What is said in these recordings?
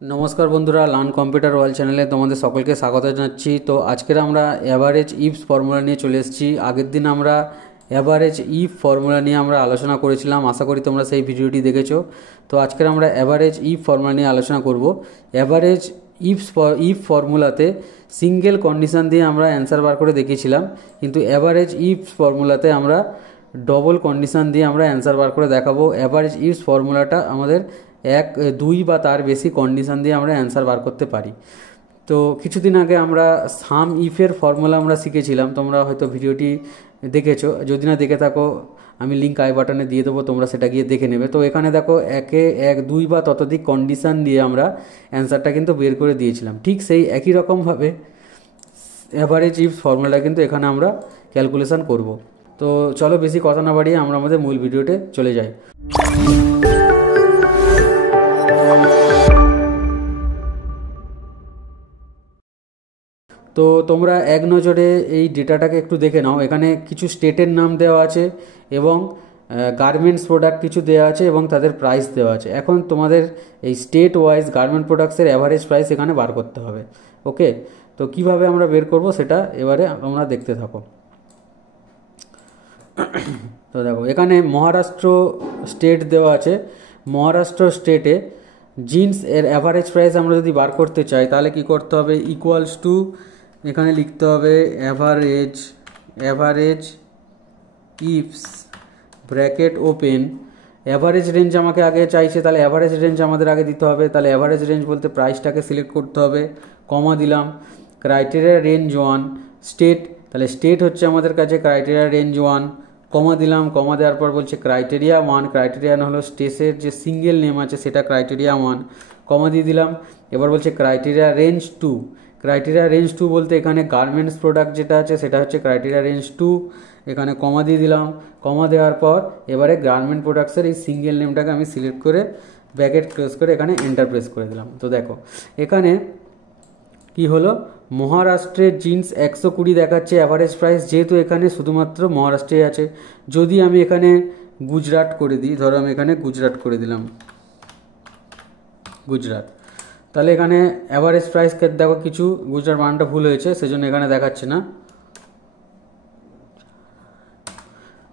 नमस्कार बंधुरा learn computer world চ্যানেলে তোমাদের সকলকে স্বাগত জানাচ্ছি। তো আজকের আমরা এভারেজ ইফস ফর্মুলা নিয়ে চলে এসেছি। আগের দিন আমরা এভারেজ ইফ ফর্মুলা নিয়ে আমরা আলোচনা করেছিলাম, আশা করি তোমরা সেই ভিডিওটি দেখেছো। তো আজকের আমরা এভারেজ ইফ ফর্মুলা নিয়ে আলোচনা করব। এভারেজ ইফ ফর্মুলাতে সিঙ্গেল কন্ডিশন দিয়ে আমরা অ্যান্সার বার করে দেখিয়েছিলাম, কিন্তু এভারেজ ইফ ফর্মুলাতে আমরা ডবল কন্ডিশন দিয়ে আমরা অ্যান্সার বার করে দেখাবো। এভারেজ ইফস ফর্মুলাটা আমাদের এক দুই বা তার বেশি কন্ডিশন দিয়ে আমরা অ্যান্সার বার করতে পারি। তো কিছুদিন আগে আমরা সাম ইফের ফর্মুলা আমরা শিখেছিলাম, তোমরা হয়তো ভিডিওটি দেখেছো। যদি না দেখে থাকো আমি লিঙ্ক আই বাটনে দিয়ে দেবো, তোমরা সেটা গিয়ে দেখে নেবে। তো এখানে দেখো দুই বা ততোধিক কন্ডিশন দিয়ে আমরা অ্যান্সারটা কিন্তু বের করে দিয়েছিলাম। ঠিক সেই একই রকমভাবে এভারেজ ইফস ফর্মুলাটা কিন্তু এখানে আমরা ক্যালকুলেশন করব। তো চলো বেশি কথা না বাড়িয়ে আমরা আমাদের মূল ভিডিওতে চলে যাই। তো তোমরা এক নজরে এই ডেটাটাকে একটু দেখে নাও। এখানে কিছু স্টেটের নাম দেওয়া আছে এবং গার্মেন্টস প্রোডাক্ট কিছু দেওয়া আছে এবং তাদের প্রাইস দেওয়া আছে। এখন তোমাদের এই স্টেট ওয়াইজ গার্মেন্ট প্রোডাক্টসের অ্যাভারেজ প্রাইস এখানে বার করতে হবে। ওকে, তো কিভাবে আমরা বের করব সেটা এবারে তোমরা দেখতে থাকো। তো দেখো এখানে মহারাষ্ট্র স্টেট দেওয়া আছে। মহারাষ্ট্র স্টেটে জিন্স এর অ্যাভারেজ প্রাইস আমরা যদি বার করতে চাই তাহলে কি করতে হবে, ইকুয়ালস টু এখানে লিখতে হবে average ifs bracket open. Average range আমাকে আগে চাইছে, তাহলে অ্যাভারেজ রেঞ্জ আমাদের আগে দিতে হবে। তাহলে অ্যাভারেজ রেঞ্জ বলতে প্রাইসটাকে সিলেক্ট করতে হবে, কমা দিলাম। ক্রাইটেরিয়া রেঞ্জ 1 স্টেট, তাহলে স্টেট হচ্ছে আমাদের কাছে ক্রাইটেরিয়া রেঞ্জ 1, কমা দিলাম। কমা দেওয়ার পর বলছে ক্রাইটেরিয়া 1, ক্রাইটেরিয়া হলো স্টেটের যে সিঙ্গেল নেম আছে সেটা ক্রাইটেরিয়া 1, কমা দিয়ে দিলাম। এবার বলছে ক্রাইটেরিয়া রেঞ্জ 2, ক্রাইটেরিয়া রেঞ্জ 2 বলতে এখানে গার্মেন্টস প্রোডাক্ট যেটা আছে সেটা হচ্ছে ক্রাইটেরিয়া রেঞ্জ 2, এখানে কমা দিয়ে দিলাম। কমা দেওয়ার পর এবারে গার্মেন্ট প্রোডাক্টসের এই সিঙ্গেল নেমটাকে আমি সিলেক্ট করে ব্র্যাকেট ক্লোজ করে এখানে এন্টার প্রেস করে দিলাম। তো দেখো এখানে কি হলো, মহারাষ্ট্রের জিন্স 120 দেখাচ্ছে অ্যাভারেজ প্রাইস, যেহেতু এখানে শুধুমাত্র মহারাষ্ট্রে আছে। যদি আমি এখানে গুজরাট করে দিই, ধরো আমি এখানে গুজরাট করে দিলাম, গুজরাট, তাহলে এখানে অ্যাভারেজ প্রাইস দেখো কিছু গুজরাট বানানটা ভুল হয়েছে সেজন্য এখানে দেখাচ্ছে না।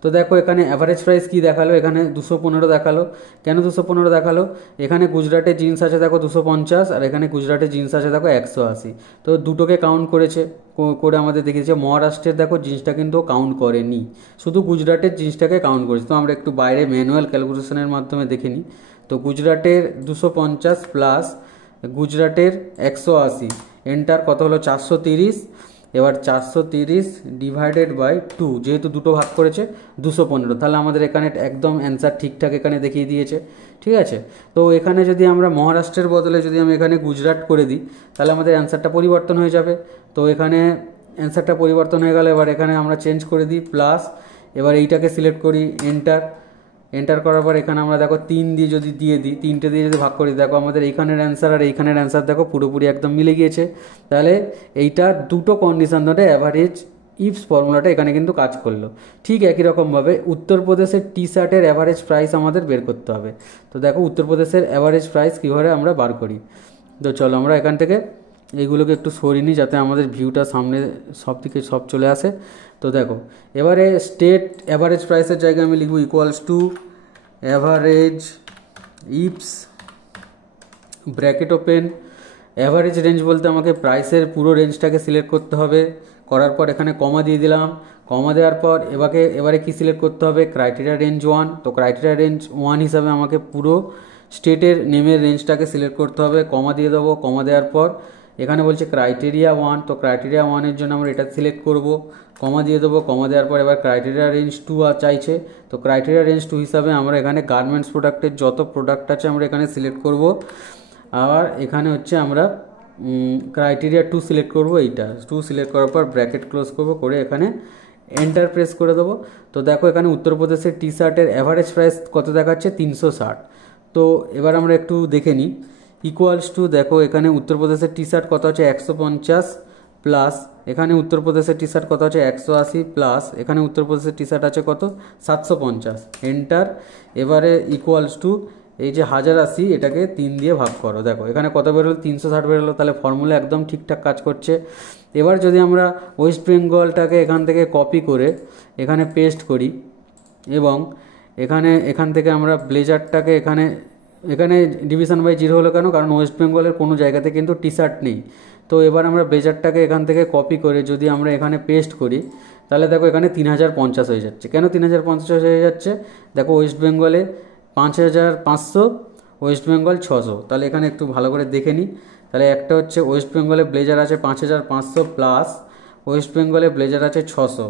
তো দেখো এখানে অ্যাভারেজ প্রাইস কি দেখালো, এখানে 215 দেখালো। কেন 215 দেখালো, এখানে গুজরাটে জিন্স আছে দেখো 250 আর এখানে গুজরাটে জিন্স আছে দেখো 180। তো দুটোকে কাউন্ট করেছে, করে আমাদের দেখিয়েছে। মহারাষ্ট্রের দেখো জিন্সটা কিন্তু কাউন্ট করেনি, শুধু গুজরাটের জিন্সটাকে কাউন্ট করেছে। তো আমরা একটু বাইরে ম্যানুয়াল ক্যালকুলেশনের মাধ্যমে দেখে নিই। তো গুজরাটের 250 প্লাস গুজরাটের 180, এন্টার কত হলো 430। এবার 430 ডিভাইডেড বাই 2, যেহেতু দুটো ভাগ করেছে 215, তাহলে আমাদের এখানে একদম অ্যান্সার ঠিকঠাক এখানে দেখিয়ে দিয়েছে। ঠিক আছে, তো এখানে যদি আমরা মহারাষ্ট্রের বদলে যদি আমি এখানে গুজরাট করে দিই তাহলে আমাদের অ্যান্সারটা পরিবর্তন হয়ে যাবে। তো এখানে অ্যান্সারটা পরিবর্তন হয়ে গেল। এবার এখানে আমরা চেঞ্জ করে দিই প্লাস, এবার এইটাকে সিলেক্ট করি, এন্টার করার পর এখানে আমরা দেখো 3 দিয়ে যদি দিয়ে দিই, 3টে দিয়ে যদি ভাগ করি, দেখো আমাদের এইখানের অ্যান্সার আর এইখানের অ্যান্সার দেখো পুরোপুরি একদম মিলে গিয়েছে। তাহলে এইটা দুটো কন্ডিশন ধরে অ্যাভারেজ ইফস ফর্মুলাটা এখানে কিন্তু কাজ করলো। ঠিক একই রকমভাবে উত্তরপ্রদেশের টি শার্টের অ্যাভারেজ প্রাইস আমাদের বের করতে হবে। তো দেখো উত্তরপ্রদেশের অ্যাভারেজ প্রাইস কীভাবে আমরা বার করি। তো চলো আমরা এখান থেকে এইগুলোকে একটু সরিয়ে নিই যাতে আমাদের ভিউটা সামনে সব দিকে সব চলে আসে। তো দেখো এবারে স্টেট অ্যাভারেজ প্রাইসের জায়গায় আমি লিখব equals to average ifs bracket open. Average range বলতে আমাকে প্রাইসের পুরো রেঞ্জটাকে সিলেক্ট করতে হবে, করার পর এখানে কমা দিয়ে দিলাম। কমা দেওয়ার পর এবারে কি সিলেক্ট করতে হবে, ক্রাইটেরিয়া রেঞ্জ 1। তো ক্রাইটেরিয়া রেঞ্জ 1 হিসাবে আমাকে পুরো স্টেটের নেমের রেঞ্জটাকে সিলেক্ট করতে হবে, কমা দিয়ে দেবো। কমা দেওয়ার পর এখানে বলছে ক্রাইটেরিয়া 1, তো ক্রাইটেরিয়া 1-এর জন্য আমরা এটা সিলেক্ট করব, কমা দিয়ে দেবো। কমা দেওয়ার পর এবার ক্রাইটেরিয়া রেঞ্জ 2 চাইছে, তো ক্রাইটেরিয়া রেঞ্জ 2 হিসাবে আমরা এখানে গার্মেন্টস প্রোডাক্টের যত প্রোডাক্ট আছে আমরা এখানে সিলেক্ট করব। আর এখানে হচ্ছে আমরা ক্রাইটেরিয়া 2 সিলেক্ট করব, এইটা 2 সিলেক্ট করার পর ব্র্যাকেট ক্লোজ করব, করে এখানে এন্টার প্রেস করে দেবো। তো দেখো এখানে উত্তরপ্রদেশের টি শার্টের অ্যাভারেজ প্রাইস কত দেখাচ্ছে, 360। তো এবার আমরা একটু দেখে নিই, ইকুয়ালস টু দেখো এখানে উত্তরপ্রদেশের টি শার্ট কত আছে 150 প্লাস এখানে উত্তরপ্রদেশের টি শার্ট কত আছে 180 প্লাস এখানে উত্তরপ্রদেশের টি শার্ট আছে কত 750, এন্টার। এবারে ইকুয়ালস টু এই যে 1080 এটাকে 3 দিয়ে ভাগ করো, দেখো এখানে কত বেরোলো, 360 বেরোলো। তাহলে ফর্মুলা একদম ঠিকঠাক কাজ করছে। এবার যদি আমরা ওয়েস্ট বেঙ্গলটাকে এখান থেকে কপি করে এখানে পেস্ট করি এবং এখান থেকে আমরা ব্লেজারটাকে এখানে ডিভিশন বাই 0 হলো কেন, কারণ ওয়েস্ট বেঙ্গলের কোনো জায়গাতে কিন্তু টি শার্ট নেই। তো এবার আমরা ব্লেজারটাকে এখান থেকে কপি করে যদি আমরা এখানে পেস্ট করি তাহলে দেখো এখানে 3050 হয়ে যাচ্ছে। কেন 3050 হয়ে যাচ্ছে, দেখো ওয়েস্ট বেঙ্গলে 5500, ওয়েস্ট বেঙ্গল 600। তাহলে এখানে একটু ভালো করে দেখে নিই। তাহলে একটা হচ্ছে ওয়েস্ট বেঙ্গলে ব্লেজার আছে 5500 প্লাস ওয়েস্ট বেঙ্গলে ব্লেজার আছে 600,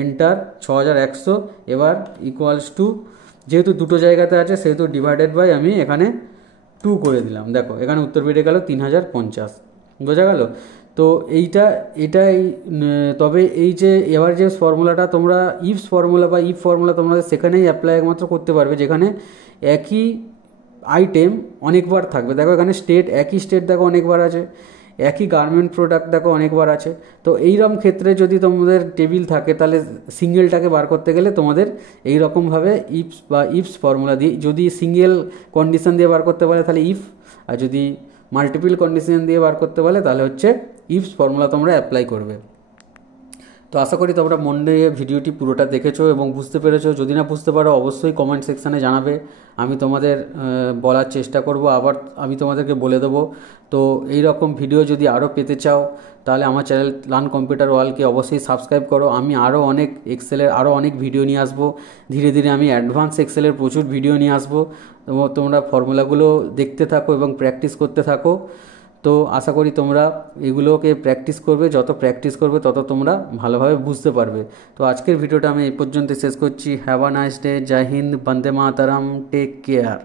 এন্টার 6100। এবার ইকুয়ালস টু, যেহেতু দুটো জায়গাতে আছে সেহেতু ডিভাইডেড বাই আমি এখানে 2 করে দিলাম। দেখো এখানে উত্তর বেরিয়ে গেল 3050। বোঝা গেল? তো এটাই। তবে এই যে এবার যে ফর্মুলাটা তোমরা ইফস ফর্মুলা বা ইফ ফর্মুলা তোমরা সেখানেই অ্যাপ্লাই একমাত্র করতে পারবে যেখানে একই আইটেম অনেকবার থাকবে। দেখো এখানে একই স্টেট দেখো অনেকবার আছে, একই গার্মেন্ট প্রোডাক্ট দেখো অনেকবার আছে। তো এইরকম ক্ষেত্রে যদি তোমাদের টেবিল থাকে তাহলে সিঙ্গেলটাকে বার করতে গেলে তোমাদের এই রকমভাবে ইফস বা ইফস ফর্মুলা দিয়ে, যদি সিঙ্গেল কন্ডিশন দিয়ে বার করতে পারে তাহলে ইফ, আর যদি মাল্টিপল কন্ডিশন দিয়ে বার করতে পারে তাহলে হচ্ছে ইফস ফর্মুলা তোমরা অ্যাপ্লাই করবে। তো আশা করি তোমরা মন দিয়ে ভিডিওটি পুরোটা দেখেছো এবং বুঝতে পেরেছো। যদি না বুঝতে পারো অবশ্যই কমেন্ট সেকশানে জানাবে, আমি তোমাদের বলার চেষ্টা করব, আবার আমি তোমাদেরকে বলে দেবো। তো এই রকম ভিডিও যদি আরও পেতে চাও তাহলে আমার চ্যানেল লার্ন কম্পিউটার ওয়ার্ল্ডকে অবশ্যই সাবস্ক্রাইব করো। আমি আরও অনেক এক্সেলের অনেক ভিডিও নিয়ে আসবো। ধীরে ধীরে আমি অ্যাডভান্স এক্সেলের প্রচুর ভিডিও নিয়ে আসবো এবং তোমরা ফর্মুলাগুলো দেখতে থাকো এবং প্র্যাকটিস করতে থাকো। তো আশা করি তোমরা এগুলোকে প্র্যাকটিস করবে, যত প্র্যাকটিস করবে তত তোমরা ভালোভাবে বুঝতে পারবে। তো আজকের ভিডিওটা আমি এই পর্যন্ত শেষ করছি। Have a nice day. জয় হিন্দ, বন্দে মাতরম, টেক কেয়ার।